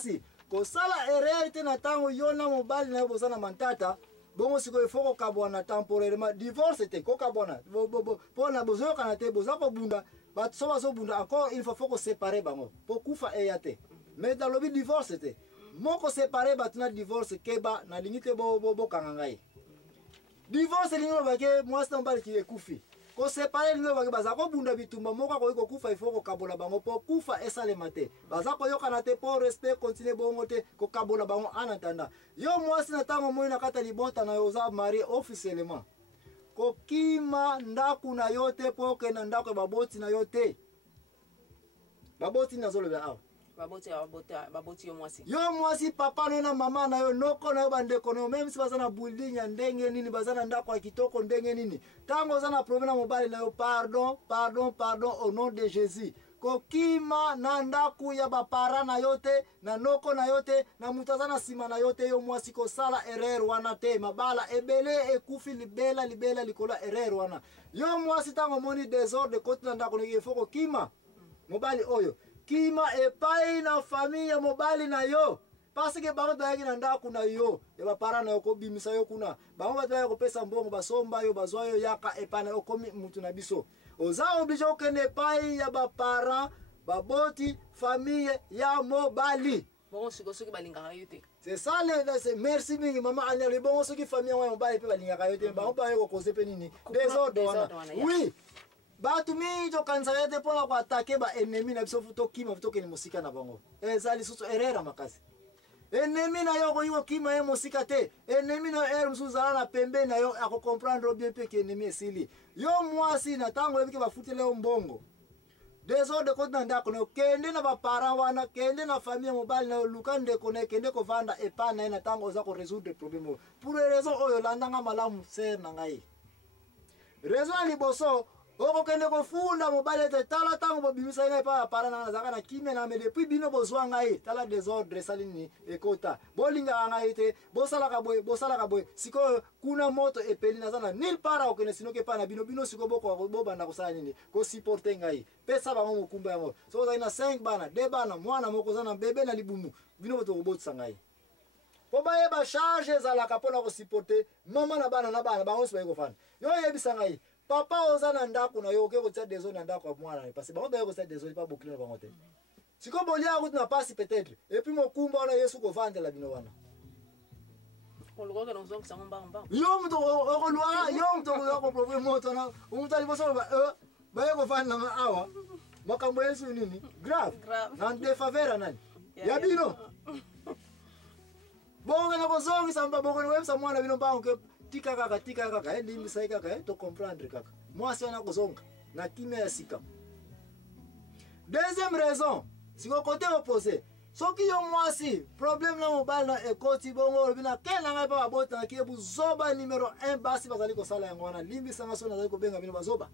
Si ko sala erreur te na tango yona mobali na bozana mantata bongo siko ifoko kabwana temporairement divorce te ko kabwana pona bozo kana te boza ko bunda bat so bazo bunda encore il faut séparer bango po kufa eyate mais dans le divorce te moko séparer batna divorce keba na limite bo kangangai divorce lingo bake mwasi mbali ki ekufi ko séparer lingo bake bazako bunda bitumba moko ko kufa ifoko kabola bango po kufa esalema te bazako yokana te po respect continue bongo te ko kabola bango anatanda yo mwasi na tango moyi na kata libonta na yoza marié officiellement ko kima ndaku na yote po ke na ndaku baboti na yote baboti na zolo ba awa baboti yo mwasi papa na mama na yo noko na yo bandeko na yo même si bazana building ya ndenge nini bazana ndako ya kitoko ndenge nini tango zana problème mobile na yo pardon au nom de Jésus ko kima na ndaku ya bapara na yote na noko na yote na mutazana sima na yote yo mwasi ko sala erreur wana te mabala ebele ekufi libela likola erreur wana yo mwasi tango moni désordre kote na ndako ngi foko kima mobali oyo kima epai na familia mobali na yo parce que bango bayaki na ndako na yo ya bapara na yo ko bimisa yo kuna bango bataya ko pesa mbongo basomba yo bazwa yo yaka epai na yo komi mutu na biso oza oblige okende epai ya bapara baboti famille ya mobali bongo siko soki balingaka yo te c'est ça c'est merci mingi mama Anel bongo soki famille ya mobali pe balingaka yo te bango pa yo ko cause pe nini désordre wana oui batu mingi kanisa yete pona kwa attaquer ba ennemi na biso futo kima futo ke ni musika na bango ezali susu erreur makasi ennemi na yo ko yo kima ye musika te ennemi na er msuzala na pembe na yo ako comprendre bien pe ke ennemi esili yo mwasi na tango ebike bafutele yo mbongo désordre ko na ndako no kende na bapara wana kende na famille mobile na luka ndeko na kende ko vanda epana na tango za ko résoudre problème pour raison oyo landanga malamu ser na ngai raison liboso oko kende ko funda mobile te tala tango bobimisa ina pa para na zaka na kimia na me depuis bino bozwa ngai tala désordre salini ekota bolinga ngai te bosala ka boy siko kuna moto epeli na zana nil para okene sinoke pa na bino siko boko bobanda ko sala nini ko supporter ngai pesa ba mo kumba yango so za ina 5 bana 2 bana mwana moko zana bebe na libumu bino boto botsa ngai po ba yeba charge za la kapona ko supporter mama na bana bango so ba ko fan yo yebisa ngai papa ozana ndako na yo ke ko tsa désolé na ndako mwana parce que bango ba ko tsa désolé pas bokile bango te siko bolia ko na passe peut-être et puis mokumba ona Yesu ko vanda la bino wana olokoka nzongo sango mbamba yo mto okolwa yo mto ko problème moto na umtali boso ba ko vanda na awa makambo Yesu nini grave na de favela nani ya bino bonga na bozongi samba bonga na wemsa mwana bino bango ke tika kaka endi mbisa kaka to comprendre kaka moi c'est na kozonga na kimia ya sika deuxième raison siko côté opposé soki yo mwasi problème na mobile na ekoti bongo bina kena ngai pa bota na kibu zoba numéro 1 basi bazali ko sala yango wana limbi sanga so nazali ko benga bino bazoba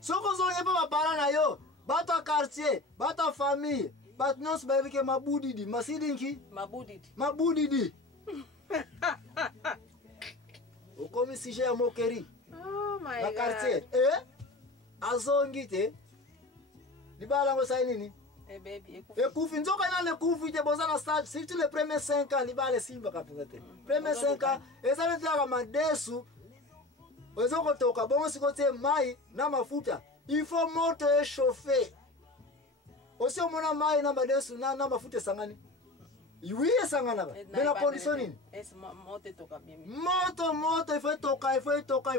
soko zo yepa bapara na yo bato quartier bato famille bato nyonso bayebike mabudidi masidinki mabudidi okomi sujet ya moquerie na quartier azongi te libala ngo sai nini ekufi nzoka na le kufi te bozana stage surtout les premiers 5 ans libala simba kapinga te premiers 5 ans ezana tiaka madesu ozoko toka bongo siko te mai na mafuta il faut moto échauffer aussi au mona mai na madesu na mafuta sangani oui sangana mais la condition nini moto il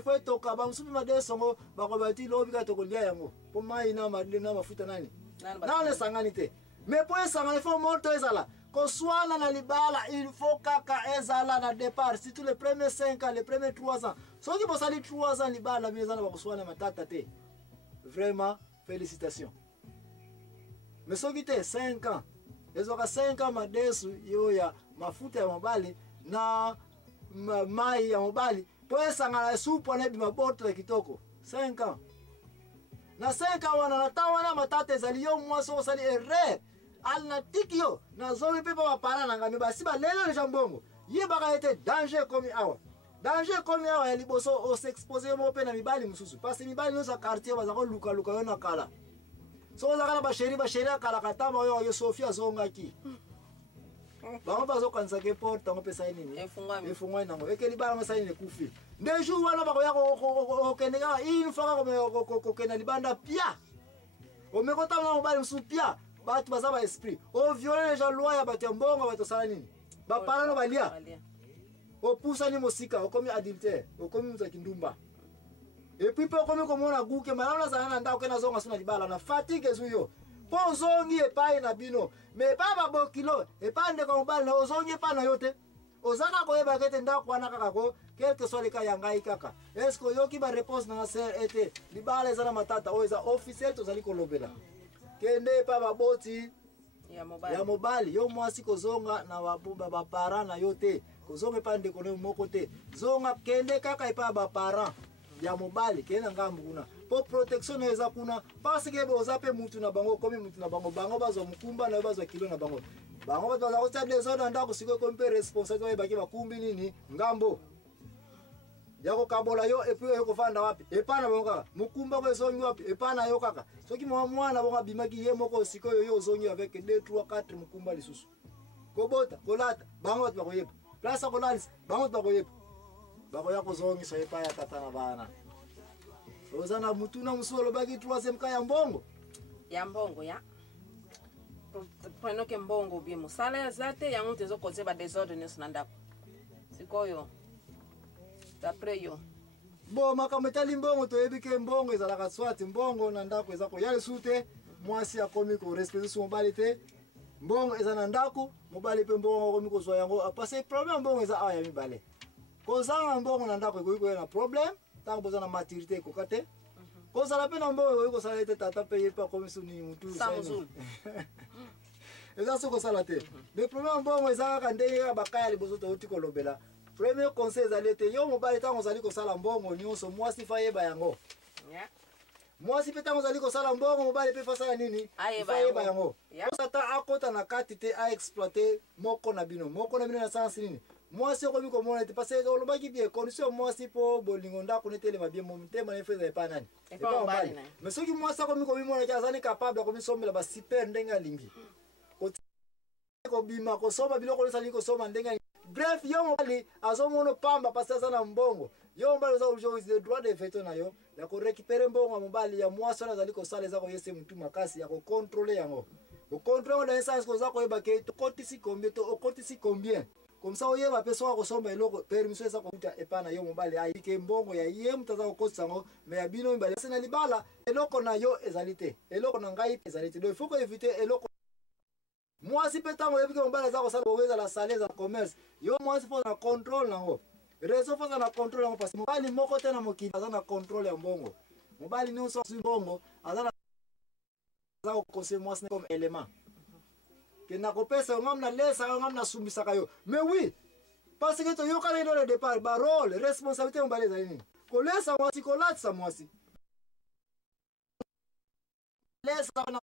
faut toka ba msupi madesu ngo bakobati lobi ka tokolia yango po mai na mafuta nani na le sangani te mais pour sangana il faut moto ezala ko swana na libala il faut kaka ezala na départ surtout les premiers 5 ans les premiers 3 ans soki bosali 3 ans libala bizana bakoswana matata te vraiment félicitations mais soki te 5 ans ezoka 5 ans madesu yo ya mafuta ya mobali na mai ya mobali po esangana supo na bima boto ya kitoko 5 ans na 5 ans wana tawana matata ezali yo mwaso osali erreur al na tikio na zomi pepa bapara na ngami basi ba lelo le jambongo ye baka ete danger comme awa ya liboso o s'exposer mo pe na mibali mususu parce que mibali no sa quartier bazako luka yo na kala so zakala ba sheri akala katama yo Sofia zonga ki bango bazokanisa ke porte tango pesa nini efungwami nango ekeli bana masali nekufi nde jour wana bakoya kokende kaka une fois kokenda libanda pia omekotanga mobali mosusu pia bato baza ba esprit oviole deja loi ya bato ya mbongo bato osala nini baparano balia opusani mosika okomi adultère okomi moto ya kindumba epuis mpe okomi komona guke malamu nazala na ndako ke nazonga so na libala na fatigue ezwi yo mpo ozongi epai na bino me epai babokilo epai ndeko mobali na ozongi epai na yo te oza kaka koyebaka ete ndako wana kaka ko quelque soit leka ya ngai kaka eske oyoki bareponse nanga ser ete libala eza na matata oyo eza officiel tozali kolobela kende epai baboti ya mobali yo mwasi kozonga na baparent na yo te kozonga epai ndeko na moko te zonga kende kaka epai baparent ya mobali kende na ngambu kuna po protection na eza kuna parce que boza pe mutu na bango komi mutu na bango bango bazwa mukumba na bazwa kilo na bango bango baza kotia desordre ndako siko kompe responsable oyo baki bakumbi nini ngambo ya kokabola yo epuis oyo kofanda wapi epa na bango kaka mukumba ko ezongi wapi epa na yo kaka soki mwana bongo abimaki ye moko siko yo ozongi avec 2 3 4 mukumba lisusu kobota kolata bango bato bakoyeba place kolalisa bango bato bakoyeba bakoya kozongisa epa ya tata na bana oza na mutu na mosusu olobaki 3e ka ya mbongo ya prenons que mbongo bien mosala ya za te yango te ezokozia badesordre nyonso na ndako sikoyo dapres yo bo makambo etali mbongo toyebi ke mbongo ezalaka swati mbongo na ndako eza koya lisusu te mwasi akomi korespecte su mobali te mbongo eza na ndako mobali mpe mbongo akomi kozwa yango parce problème mbongo eza awa ya mibale kozanga mbongo na ndako ekoki koya na problème ntango boza na maturité ekoka te kozala mpe na mbongo ekoki kosala ete tata mpe ye mpe akomi su nini mutu eza so kosala te mais problème mbongo eza kaka ndenge kaka bakaya liboso touti kolobela premier conseil ezali ete yo mobali ntango ozali kosala mbongo nyonso mwasi fa yeba yango mwasi mpe ntango ozali kosala mbongo mobali mpe fasala nini fa yeba yango osata akota na kati te aexploite moko na bino na sansi nini mwasi okomi komona ete parce olobaki bien condition mwasi mpo bolingo ndako netelema bien motema nefeza epa nani epa mobali mais soki mwasi akomi komimonaki azali capable akomisombela basuper ndenge alingi kobima kosomba biloko esali kosomba ndenge bref yo mobali azomona pamba parce aza na mbongo yo mobali oza obligé le droit de veto na yo ya korécupere mbongo ya mobali ya mwasi wana azali kosala eza koyese mutu makasi ya kocontrôle yango kocontrôle na essence koza koyeba ke okotisi combien comme ça oyeba mpe soki akosomba eloko permission eza kokuta epa na yo mobali ayike mbongo ya ye mutu aza kokotisa yango me ya bino mibali ase na libala eloko na yo ezali te eloko na ngai ezali te donc il faut koevite eloko mwasi mpe ntango oyebi ke mobali aza kosala bongo ezala sale eza commerce yo mwasi mpo na contrôle nango réseau mpo aza na contrôle yango parce mobali moko te na mokili aza na contrôle ya mbongo mobali nyonso azwi mbongo aza kokose mwasi comme élément ke nakopesa yo ngam na lesaka yo ngam nasumbisaka yo mais oui parce que toyokana ino le départ barole responsabilité mobali ezali nini kolesa mwasi kolatisa mwasi lesaka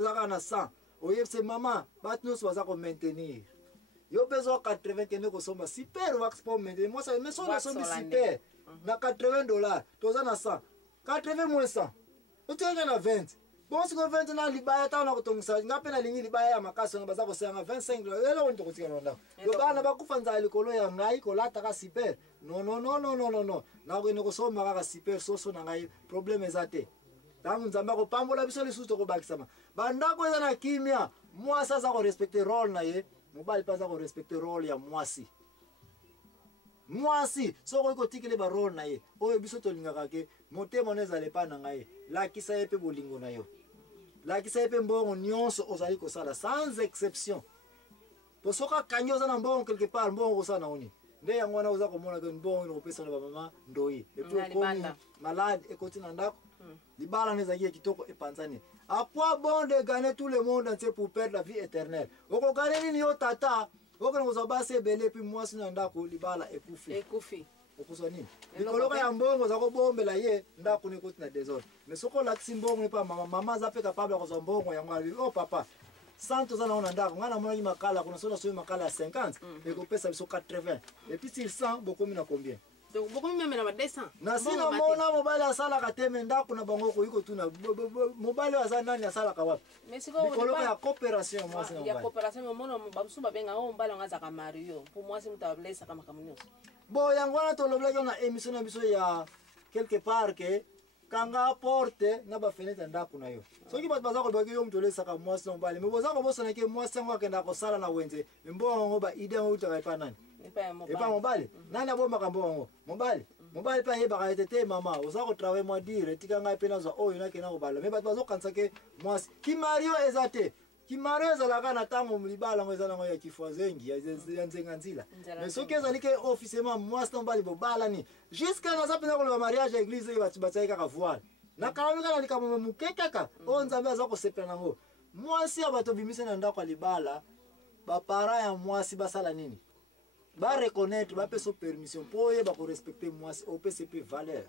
ezaka na 100 oyebise mama bato nyonso baza komaintenir yo mpe ezwa 80 kende kosomba super wax po maintenir mwasi mais so nasombi super na $80 toza na 100 80 moins 100 otoyeka na 20 bon siko 20 na libaya ntango na kotongisa nga mpe nalingi libaya ya makasi wana baza koseyanga $25 eloko nito kotika na ndako yo bana bakufa nzala likolo ya ngai kolataka super non nakokende kosomba kaka super soso na ngai problème eza te ntango nzambe akopambola biso lisusu tokobakisama bandako eza na kimia mwasi aza korespecte role na ye mobali mpe aza korespecte role ya mwasi mwasi soki okoki kotikele barole na ye oyo biso tolingaka ke motema ono ezala epai na ngai lakisa ye mpe bolingo na yo lakisa ye mpe mbongo nyonso ozali kosala sans exception po soki akangi oza na mbongo quelque part mbongo kosala na oni nde yango wana oza komona ke mbongo ino kopesa na bamama ndoi epui okomi malade ekoti na ndako libala na ezalaki ya kitoko epanzani à quoi bon de gagner tout le monde entier pour perdre la vie éternelle okogane nini yo tata okende kozwa basi ebele epui mwasi na ndako libala ekufi okozwa nini likolo ya mbongo oza kobombela ye ndako nekoti na désordre mais soki olakisi mbongo epa mama aza mpe capable ya kozwa mbongo yango abi o papa 100 toza nango na ndako ngai namonaki makala kuna soki nasomi makala ya 50 ekopesa biso 80 epuis sur 100 bokomi na combien beaucoup même na ba 200 na sina mona mobali asala kateme ndako na bango ko iko tuna mobali aza nani asala ka wapi mais siko nikolo ya coopération moi c'est ya coopération mais mona babusu babenga o mbala ngaza ka Mario pour moi c'est mutablesa kama kamunyoso bo yangwana to lobleka na émission na biso ya quelque part que kanga porte na ba fenêtre ndako na yo soki bato baza ko baki yo mutolesa ka moi c'est mobali mais boza ko bosana ke moi c'est ngwa kenda ko sala na wenze mbongo ba idée utaka pa nani epa mobali nani abo makambo ngo mobali mobali pa yeba ka etete mama oza ko travailler moi dire tika ngai pena zo oyo na kena ko bala mais bato bazo kanisa ke moi ki Mario ezate ki Mario ezalaka na tango mulibala ngo ezala ngo ya kifuazengi ya nzenga nzila mais soki ezali ke officiellement moi c'est mobali bo bala ni jusqu'à na zapena ko le mariage à église e batu batsaika ka voile na kalamika na likambo mukekaka o nzambe aza ko sepela ngo moi si abato bimise na ndako libala ba para ya moi si basala nini ba reconnaître ba peso permission pour ye ba ko respecter moi au PCP valeur